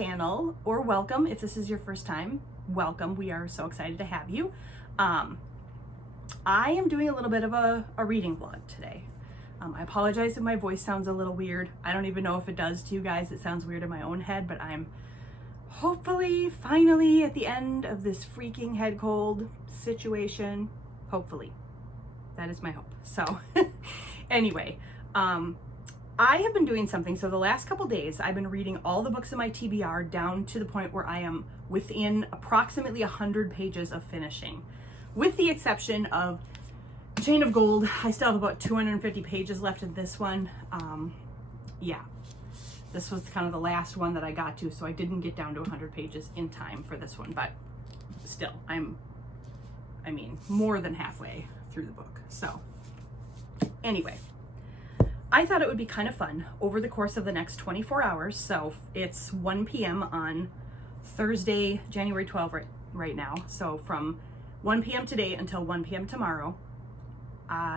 channel, or welcome if this is your first time. Welcome. We are so excited to have you. I am doing a little bit of a reading vlog today. I apologize if my voice sounds a little weird. I don't even know if it does to you guys. It sounds weird in my own head, but I'm hopefully finally at the end of this freaking head cold situation. Hopefully. That is my hope. So anyway, I have been doing something. So the last couple days, I've been reading all the books in my TBR down to the point where I am within approximately 100 pages of finishing. With the exception of Chain of Gold, I still have about 250 pages left in this one. Yeah, this was kind of the last one that I got to, so I didn't get down to 100 pages in time for this one, but still, I mean, more than halfway through the book. So anyway, I thought it would be kind of fun over the course of the next 24 hours. So it's 1 p.m. on Thursday, January 12th right now. So from 1 p.m. today until 1 p.m. tomorrow,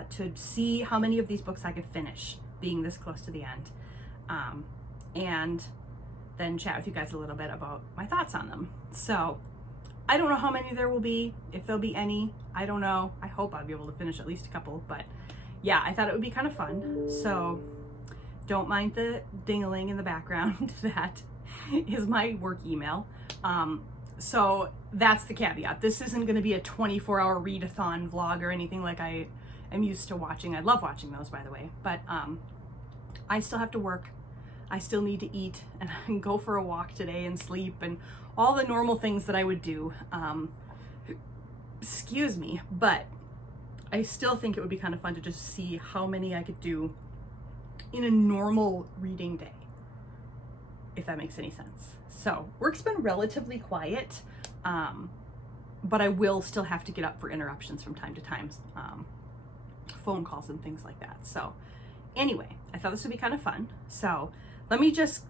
to see how many of these books I could finish being this close to the end. And then chat with you guys a little bit about my thoughts on them. So I don't know how many there will be, if there'll be any, I don't know. I hope I'll be able to finish at least a couple, but yeah, I thought it would be kind of fun. So don't mind the ding-a-ling in the background. That is my work email. So that's the caveat. This isn't going to be a 24-hour readathon vlog or anything like I am used to watching. I love watching those, by the way, but I still have to work. I still need to eat and go for a walk today and sleep and all the normal things that I would do. Excuse me, but I still think it would be kind of fun to just see how many I could do in a normal reading day, if that makes any sense. So work's been relatively quiet, but I will still have to get up for interruptions from time to time, phone calls and things like that. So anyway, I thought this would be kind of fun. So let me just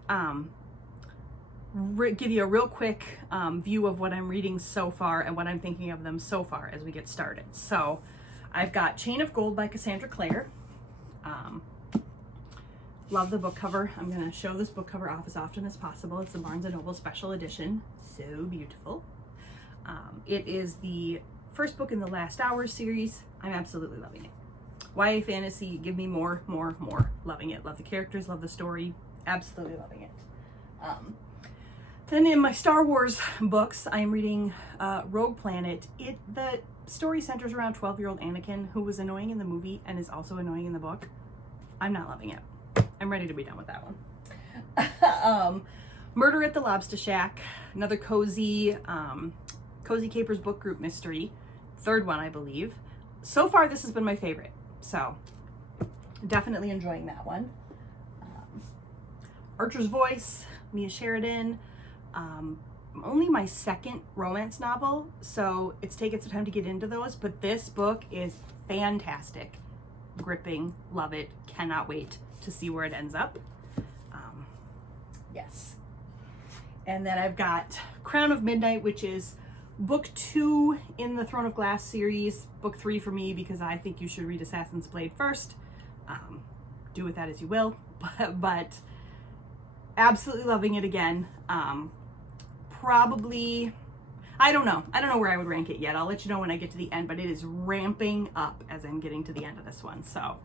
give you a real quick view of what I'm reading so far and what I'm thinking of them so far as we get started. So I've got Chain of Gold by Cassandra Clare. Love the book cover. I'm going to show this book cover off as often as possible. It's the Barnes & Noble Special Edition. So beautiful. It is the first book in the Last Hour series. I'm absolutely loving it. YA fantasy, give me more. Loving it. Love the characters, love the story. Absolutely loving it. Then in my Star Wars books, I am reading Rogue Planet. The story centers around 12-year-old Anakin, who was annoying in the movie and is also annoying in the book. I'm not loving it. I'm ready to be done with that one. Murder at the Lobster Shack, another Cozy Capers book group mystery. Third one, I believe. So far, this has been my favorite. So definitely enjoying that one. Archer's Voice, Mia Sheridan. Only my second romance novel, so it's taken some time to get into those, but this book is fantastic. Gripping, love it, cannot wait to see where it ends up. Yes. And then I've got Crown of Midnight, which is book 2 in the Throne of Glass series, book 3 for me because I think you should read Assassin's Blade first. Do with that as you will, but absolutely loving it again. Probably, I don't know where I would rank it yet. I'll let you know when I get to the end, but it is ramping up as I'm getting to the end of this one. So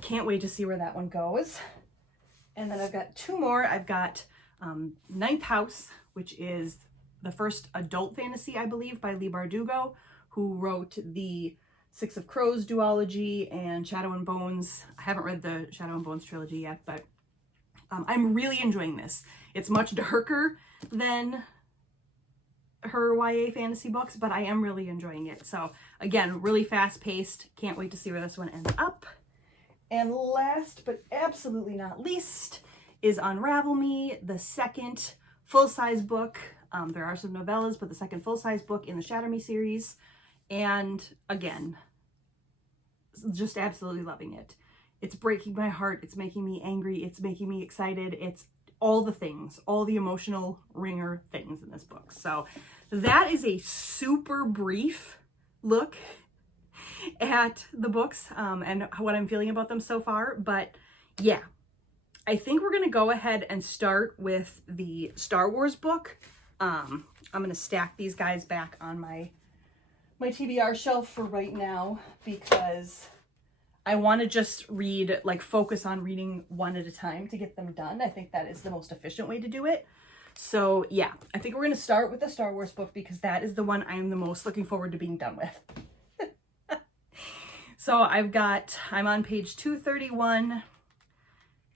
can't wait to see where that one goes. And then I've got 2 more. I've got Ninth House, which is the first adult fantasy, I believe, by Leigh Bardugo, who wrote the Six of Crows duology and Shadow and Bones. I haven't read the Shadow and Bones trilogy yet, but I'm really enjoying this. It's much darker than her YA fantasy books, but I am really enjoying it. So again, really fast paced. Can't wait to see where this one ends up. And last but absolutely not least is Unravel Me, the second full-size book. There are some novellas, but the second full-size book in the Shatter Me series. And again, just absolutely loving it. It's breaking my heart. It's making me angry. It's making me excited. It's all the things, all the emotional ringer things in this book. So that is a super brief look at the books and what I'm feeling about them so far. But yeah, I think we're going to go ahead and start with the Star Wars book. I'm going to stack these guys back on my TBR shelf for right now because I want to just read, like focus on reading one at a time to get them done. I think that is the most efficient way to do it. So yeah, I think we're going to start with the Star Wars book because that is the one I'm the most looking forward to being done with. So I'm on page 231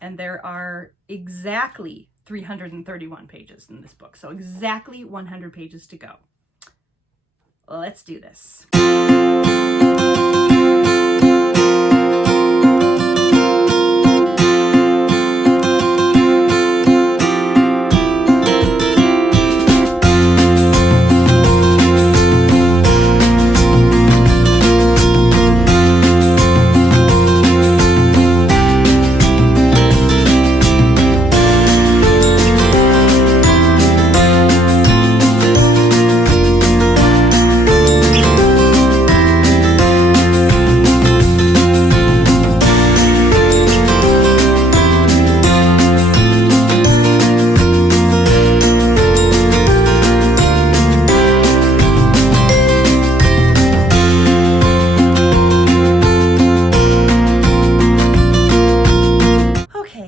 and there are exactly 331 pages in this book. So exactly 100 pages to go. Let's do this.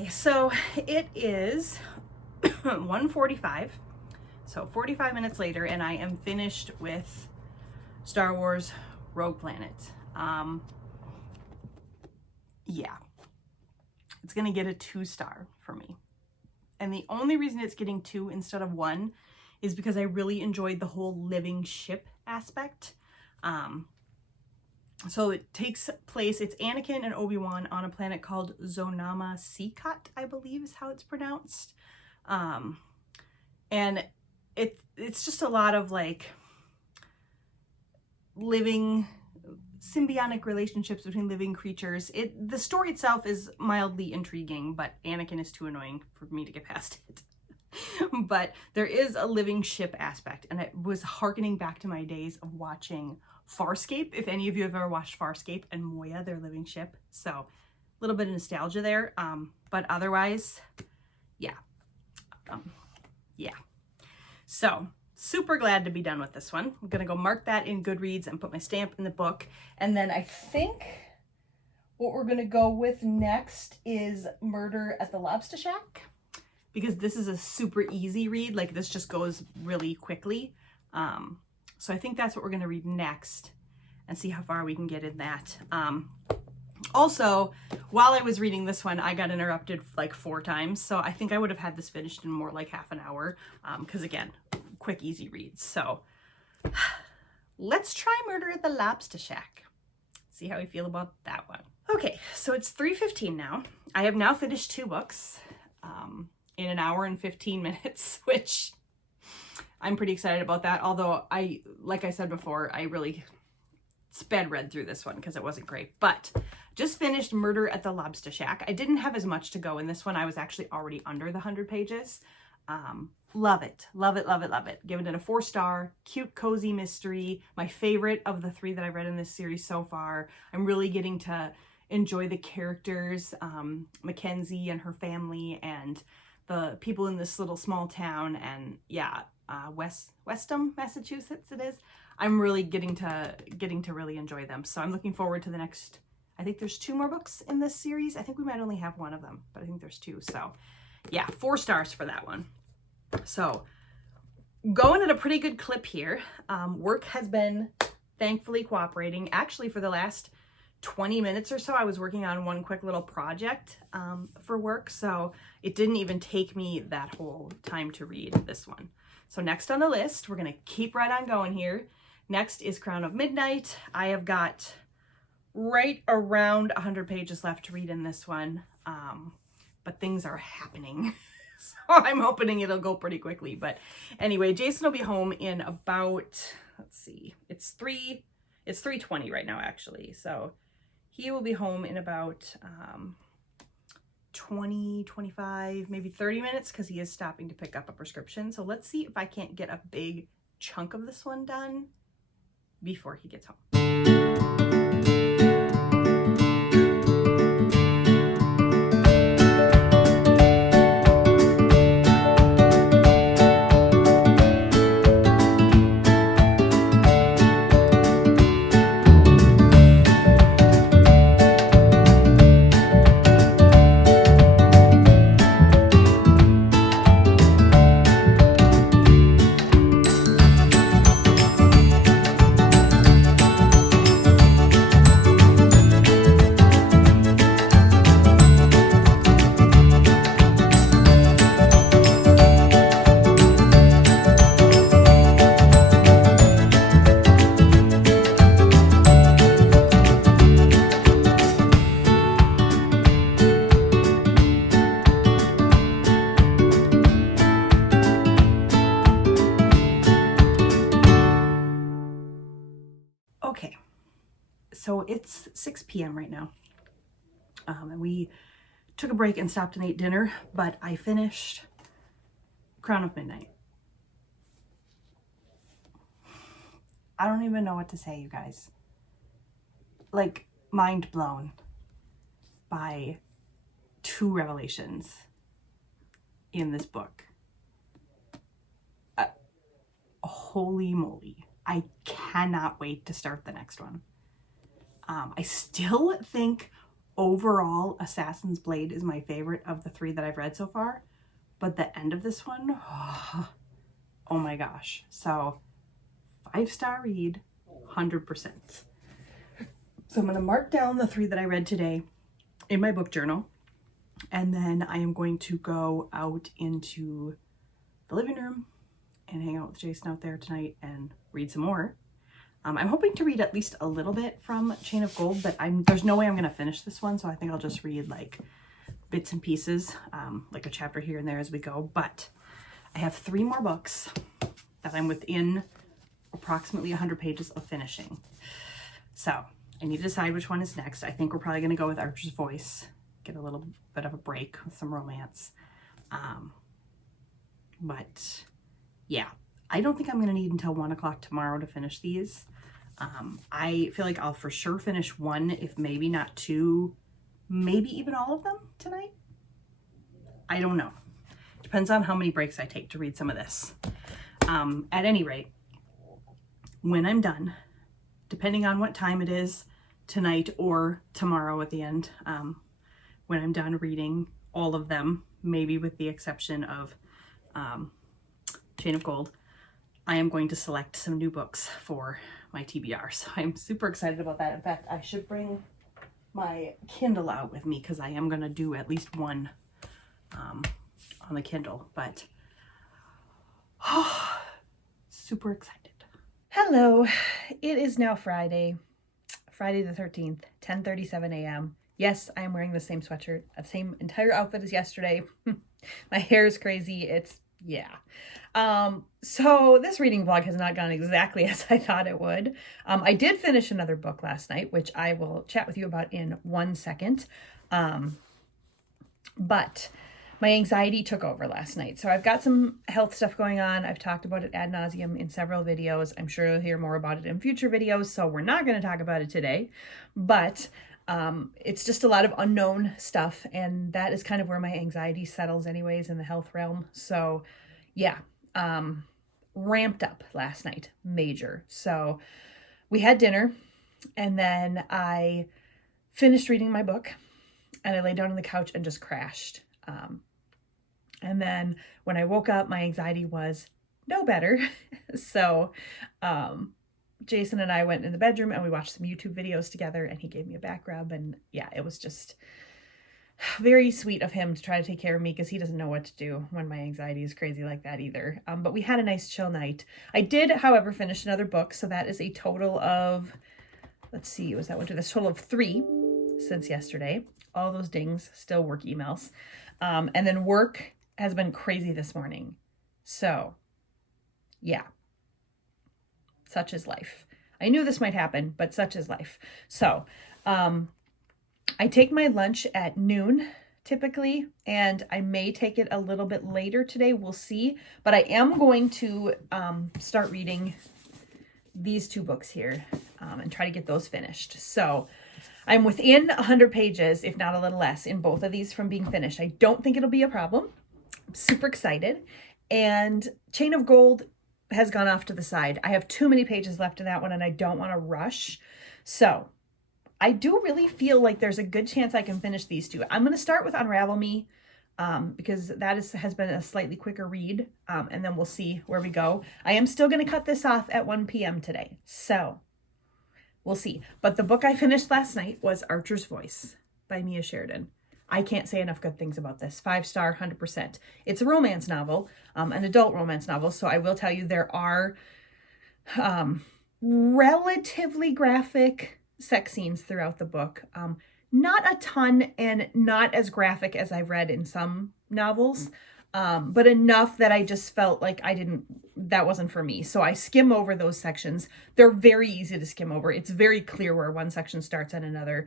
So it is 1:45, so 45 minutes later, and I am finished with Star Wars Rogue Planet. Yeah, it's gonna get a 2-star for me. And the only reason it's getting 2 instead of 1 is because I really enjoyed the whole living ship aspect. So it takes place, it's Anakin and Obi-Wan on a planet called Zonama Seacut, I believe is how it's pronounced. And it's just a lot of like living symbiotic relationships between living creatures. The story itself is mildly intriguing, but Anakin is too annoying for me to get past it. But there is a living ship aspect, and it was hearkening back to my days of watching Farscape, if any of you have ever watched Farscape and Moya, their living ship. So a little bit of nostalgia there, but otherwise, yeah. Yeah. So super glad to be done with this one. I'm gonna go mark that in Goodreads and put my stamp in the book. And then I think what we're gonna go with next is Murder at the Lobster Shack, because this is a super easy read. Like this just goes really quickly. So I think that's what we're going to read next and see how far we can get in that. Also, while I was reading this one, I got interrupted like 4 times. So I think I would have had this finished in more like half an hour. Because again, quick, easy reads. So let's try Murder at the Lobster Shack. See how we feel about that one. Okay, so it's 3:15 now. I have now finished 2 books in an hour and 15 minutes, which I'm pretty excited about that. Although like I said before, I really sped read through this one because it wasn't great. But just finished Murder at the Lobster Shack. I didn't have as much to go in this one. I was actually already under the 100 pages. Love it. Love it, love it, love it. Giving it a 4-star, cute, cozy mystery. My favorite of the 3 that I've read in this series so far. I'm really getting to enjoy the characters, Mackenzie and her family, and the people in this little small town, and yeah, Westham, Massachusetts it is. I'm really getting to really enjoy them. So I'm looking forward to the next, I think there's 2 more books in this series. I think we might only have 1 of them, but I think there's 2. So yeah, 4 stars for that one. So going at a pretty good clip here. Work has been thankfully cooperating. Actually, for the last 20 minutes or so, I was working on one quick little project for work. So it didn't even take me that whole time to read this one. So next on the list, we're going to keep right on going here. Next is Crown of Midnight. I have got right around 100 pages left to read in this one, but things are happening. So I'm hoping it'll go pretty quickly. But anyway, Jason will be home in about, let's see, it's 3:20 right now, actually. So he will be home in about 20, 25, maybe 30 minutes because he is stopping to pick up a prescription. So let's see if I can't get a big chunk of this one done before he gets home. Okay, so it's 6 p.m. right now. And we took a break and stopped and ate dinner, but I finished Crown of Midnight. I don't even know what to say, you guys. Like, mind blown by 2 revelations in this book. Holy moly. I cannot wait to start the next one. I still think overall Assassin's Blade is my favorite of the 3 that I've read so far, but the end of this one, oh my gosh. So 5-star read, 100%. So I'm going to mark down the 3 that I read today in my book journal, and then I am going to go out into the living room and hang out with Jason out there tonight and read some more. I'm hoping to read at least a little bit from Chain of Gold, but there's no way I'm going to finish this one, so I think I'll just read like bits and pieces, like a chapter here and there as we go. But I have 3 more books that I'm within approximately 100 pages of finishing. So I need to decide which one is next. I think we're probably going to go with Archer's Voice, get a little bit of a break with some romance. But yeah, I don't think I'm going to need until 1 o'clock tomorrow to finish these. I feel like I'll for sure finish 1, if maybe not 2, maybe even all of them tonight. I don't know. Depends on how many breaks I take to read some of this. At any rate, when I'm done, depending on what time it is tonight or tomorrow at the end, when I'm done reading all of them, maybe with the exception of Chain of Gold, I am going to select some new books for my TBR. So I'm super excited about that. In fact, I should bring my Kindle out with me because I am going to do at least one on the Kindle, but super excited. Hello, it is now Friday the 13th, 10:37 a.m. Yes, I am wearing the same sweatshirt, the same entire outfit as yesterday. My hair is crazy. Yeah. So this reading vlog has not gone exactly as I thought it would. I did finish another book last night, which I will chat with you about in 1 second. But my anxiety took over last night. So I've got some health stuff going on. I've talked about it ad nauseum in several videos. I'm sure you'll hear more about it in future videos. So we're not going to talk about it today, but it's just a lot of unknown stuff. And that is kind of where my anxiety settles anyways in the health realm. So yeah, ramped up last night, major. So we had dinner and then I finished reading my book and I lay down on the couch and just crashed. And then when I woke up, my anxiety was no better. So, Jason and I went in the bedroom and we watched some YouTube videos together and he gave me a back rub. And yeah, it was just very sweet of him to try to take care of me because he doesn't know what to do when my anxiety is crazy like that either. But we had a nice chill night. I did, however, finish another book. So that is a total of, let's see, was that one to this total of 3 since yesterday. All those dings, still work emails. And then work has been crazy this morning. So yeah, such is life. I knew this might happen, but such is life. So, I take my lunch at noon typically, and I may take it a little bit later today. We'll see, but I am going to, start reading these 2 books here, and try to get those finished. So I'm within 100 pages, if not a little less, in both of these from being finished. I don't think it'll be a problem. I'm super excited. And Chain of Gold has gone off to the side. I have too many pages left in that one and I don't want to rush. So I do really feel like there's a good chance I can finish these 2. I'm going to start with Unravel Me because that has been a slightly quicker read. And then we'll see where we go. I am still going to cut this off at 1 p.m. today. So we'll see. But the book I finished last night was Archer's Voice by Mia Sheridan. I can't say enough good things about this. 5-star, 100%. It's a romance novel, an adult romance novel. So I will tell you there are relatively graphic sex scenes throughout the book. Not a ton and not as graphic as I've read in some novels. but enough that I just felt like that wasn't for me. So I skim over those sections. They're very easy to skim over. It's very clear where one section starts and another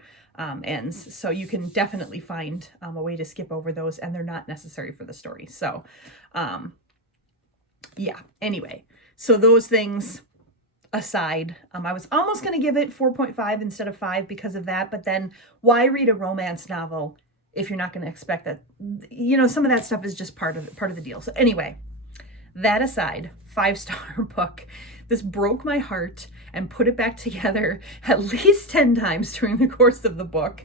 ends. So you can definitely find a way to skip over those, and they're not necessary for the story. So yeah, anyway, so those things aside, I was almost going to give it 4.5 instead of 5 because of that. But then why read a romance novel if you're not going to expect that, you know, some of that stuff is just part of the deal. So anyway, that aside, 5-star book. This broke my heart and put it back together at least 10 times during the course of the book.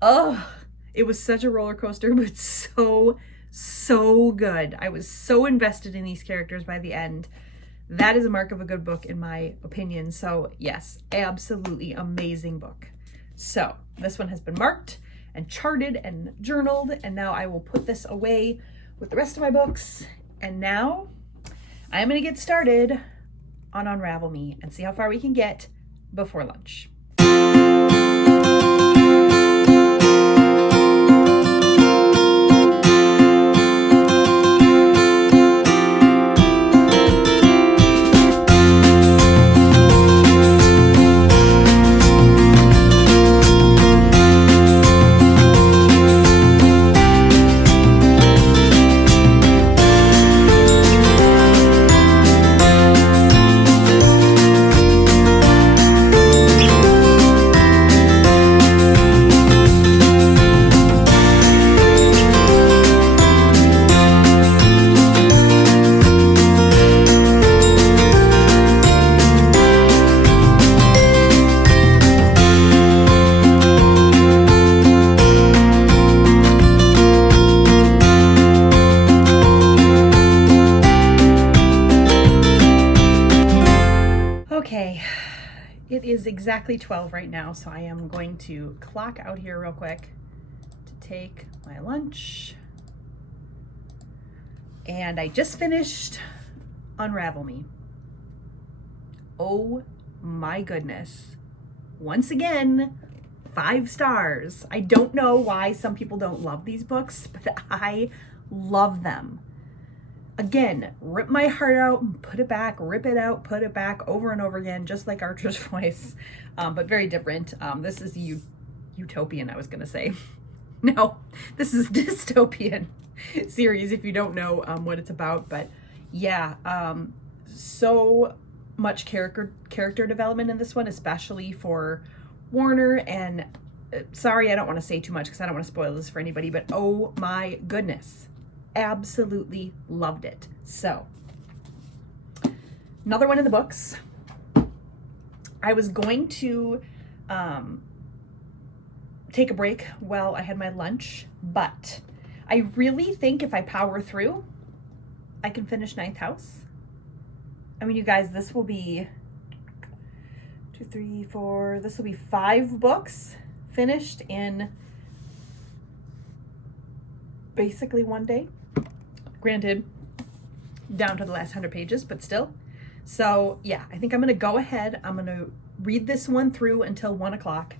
Oh, it was such a roller coaster, but so good. I was so invested in these characters by the end. That is a mark of a good book in my opinion. So yes, absolutely amazing book. So this one has been marked and charted and journaled, and now I will put this away with the rest of my books. And now I'm going to get started on Unravel Me and see how far we can get before lunch. Okay, it is exactly 12 right now, so I am going to clock out here real quick to take my lunch. And I just finished Unravel Me. Oh my goodness. Once again, 5 stars. I don't know why some people don't love these books, but I love them. Again, rip my heart out and put it back, rip it out, put it back over and over again, just like Archer's Voice, but very different. This is utopian, I was going to say. No, this is dystopian series if you don't know what it's about. But yeah, so much character development in this one, especially for Warner. And sorry, I don't want to say too much because I don't want to spoil this for anybody, but oh my goodness. Absolutely loved it. So, another one in the books. I was going to take a break while I had my lunch, but I really think if I power through, I can finish Ninth House. I mean, you guys, this will be 2, 3, 4, this will be 5 books finished in basically one day. Granted, down to the last 100 pages, but still. So yeah, I think I'm gonna go ahead. I'm gonna read this one through until 1 o'clock.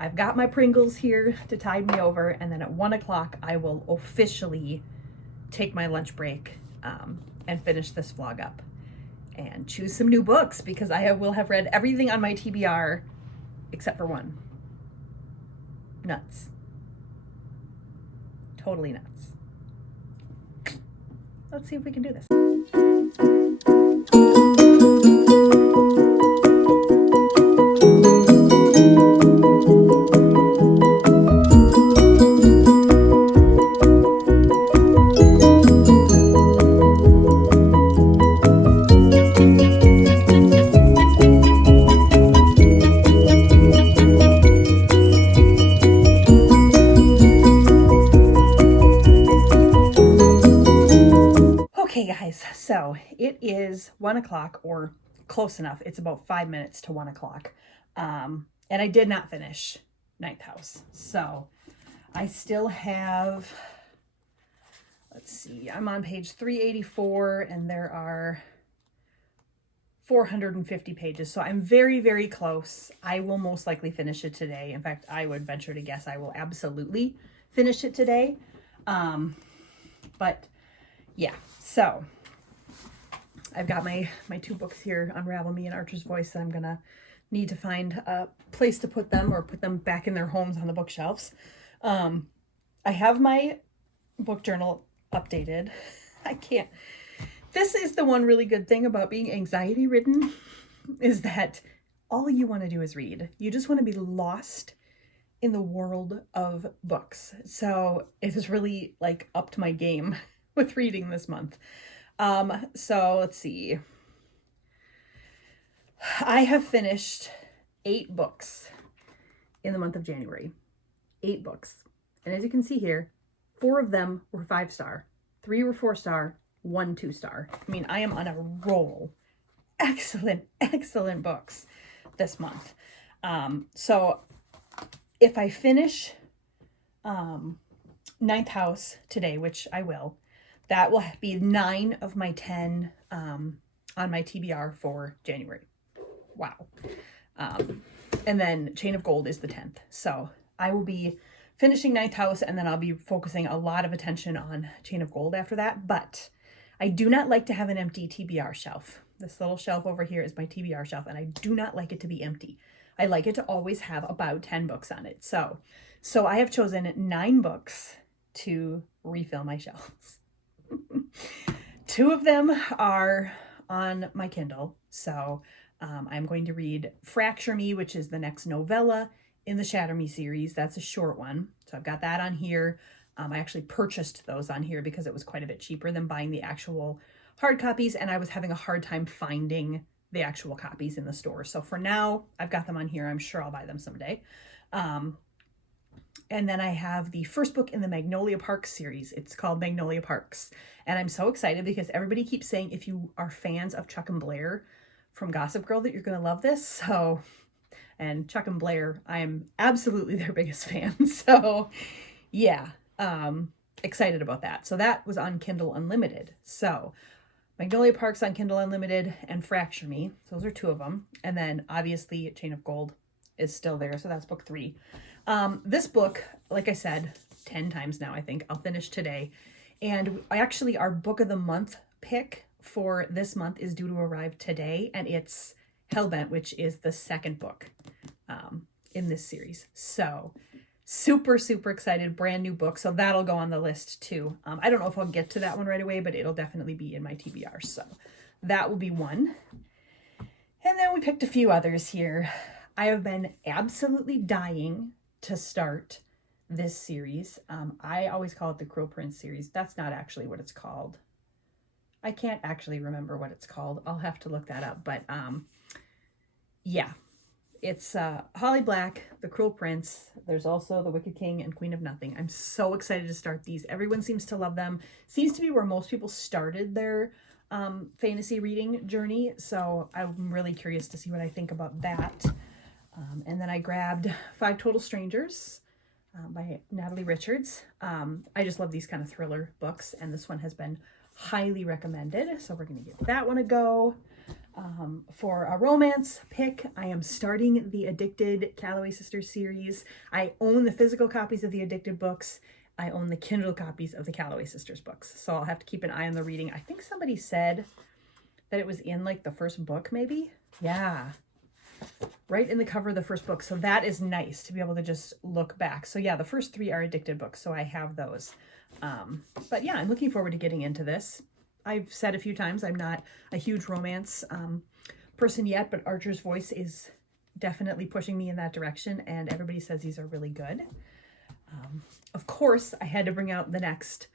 I've got my Pringles here to tide me over, and then at 1 o'clock, I will officially take my lunch break and finish this vlog up and choose some new books because I will have read everything on my TBR except for one. Nuts. Totally nuts. Let's see if we can do this. Okay guys, so it is 1 o'clock or close enough. It's about 5 minutes to 1 o'clock. And I did not finish Ninth House. So I still have, let's see, I'm on page 384 and there are 450 pages. So I'm very, very close. I will most likely finish it today. In fact, I would venture to guess I will absolutely finish it today. But yeah, so I've got my two books here, Unravel Me and Archer's Voice, that I'm gonna need to find a place to put them or put them back in their homes on the bookshelves. I have my book journal updated. I can't. This is the one really good thing about being anxiety ridden, is that all you want to do is read. You just want to be lost in the world of books. So it is really like upped my game with reading this month. So let's see. I have finished 8 books in the month of January. 8 books. And as you can see here, 4 of them were 5-star, 3 were 4-star, 1 2-star. I mean, I am on a roll. Excellent, excellent books this month. So if I finish Ninth House today, which I will, that will be 9 of my 10 on my TBR for January. Wow. And then Chain of Gold is the 10th. So I will be finishing Ninth House, and then I'll be focusing a lot of attention on Chain of Gold after that. But I do not like to have an empty TBR shelf. This little shelf over here is my TBR shelf, and I do not like it to be empty. I like it to always have about 10 books on it. So I have chosen 9 books to refill my shelves. 2 of them are on my Kindle. So I'm going to read Fracture Me, which is the next novella in the Shatter Me series. That's a short one. So I've got that on here. I actually purchased those on here because it was quite a bit cheaper than buying the actual hard copies, and I was having a hard time finding the actual copies in the store. So for now, I've got them on here. I'm sure I'll buy them someday. And then I have the first book in the Magnolia Parks series. It's called Magnolia Parks. And I'm so excited because everybody keeps saying if you are fans of Chuck and Blair from Gossip Girl that you're going to love this. So, and Chuck and Blair, I am absolutely their biggest fan. So yeah, excited about that. So that was on Kindle Unlimited. So Magnolia Parks on Kindle Unlimited and Fracture Me. Those are 2 of them. And then obviously Chain of Gold is still there. So that's book 3. This book, like I said, 10 times now, I think I'll finish today. And actually our book of the month pick for this month is due to arrive today. And it's Hellbent, which is the 2nd book in this series. So super, super excited. Brand new book. So that'll go on the list too. I don't know if I'll get to that one right away, but it'll definitely be in my TBR. So that will be one. And then we picked a few others here. I have been absolutely dying to start this series. I always call it the Cruel Prince series. That's not actually what it's called. I can't actually remember what it's called. I'll have to look that up. But yeah, it's Holly Black, The Cruel Prince. There's also The Wicked King and Queen of Nothing. I'm so excited to start these. Everyone seems to love them. Seems to be where most people started their fantasy reading journey. So I'm really curious to see what I think about that. And then I grabbed 5 Total Strangers by Natalie Richards. I just love these kind of thriller books, and this one has been highly recommended. So we're going to give that one a go. For a romance pick, I am starting the Addicted Calloway Sisters series. I own the physical copies of the Addicted books. I own the Kindle copies of the Calloway Sisters books. So I'll have to keep an eye on the reading. I think somebody said that it was in like the first book, maybe. Yeah. Right in the cover of the first book. So that is nice to be able to just look back. So yeah, the first 3 are Addicted books. So I have those. But yeah, I'm looking forward to getting into this. I've said a few times I'm not a huge romance person yet, but Archer's Voice is definitely pushing me in that direction, and everybody says these are really good. Of course, I had to bring out the next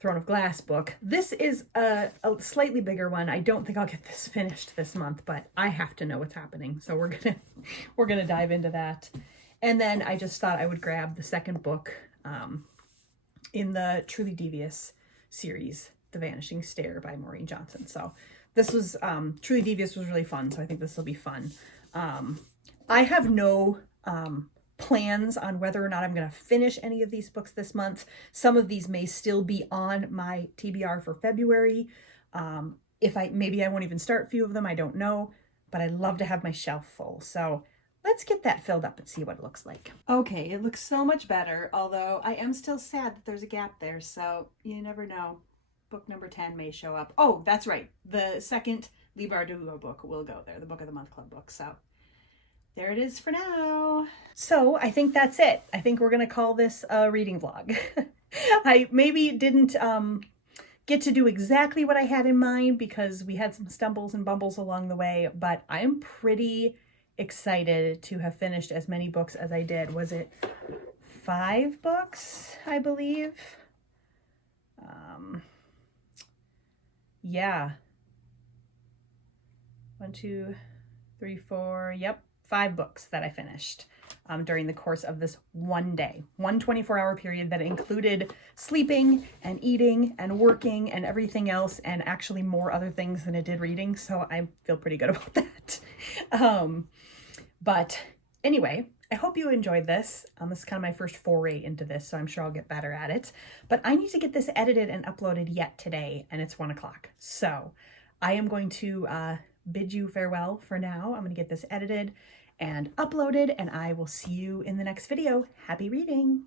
Throne of Glass book. This is a slightly bigger one. I don't think I'll get this finished this month, but I have to know what's happening, so we're gonna dive into that. And then I just thought I would grab the 2nd book in the Truly Devious series, The Vanishing Stair by Maureen Johnson. So this was, Truly Devious was really fun, so I think this will be fun. I have no plans on whether or not I'm going to finish any of these books this month. Some of these may still be on my TBR for February. Maybe I won't even start a few of them, I don't know, but I love to have my shelf full. So let's get that filled up and see what it looks like. Okay, it looks so much better, although I am still sad that there's a gap there, so you never know. book number 10 may show up. Oh, that's right. The second Leigh Bardugo book will go there, the Book of the Month Club book. So there it is for now. So I think that's it. I think we're going to call this a reading vlog. I maybe didn't get to do exactly what I had in mind because we had some stumbles and bumbles along the way, but I am pretty excited to have finished as many books as I did. Was it 5 books, I believe? Yeah. 1, 2, 3, 4. Yep. 5 books that I finished during the course of this one day, one 24-hour period that included sleeping and eating and working and everything else, and actually more other things than it did reading. So I feel pretty good about that. But anyway, I hope you enjoyed this. This is kind of my first foray into this, so I'm sure I'll get better at it. But I need to get this edited and uploaded yet today, and it's 1 o'clock. So I am going to bid you farewell for now. I'm going to get this edited and uploaded, and I will see you in the next video. Happy reading!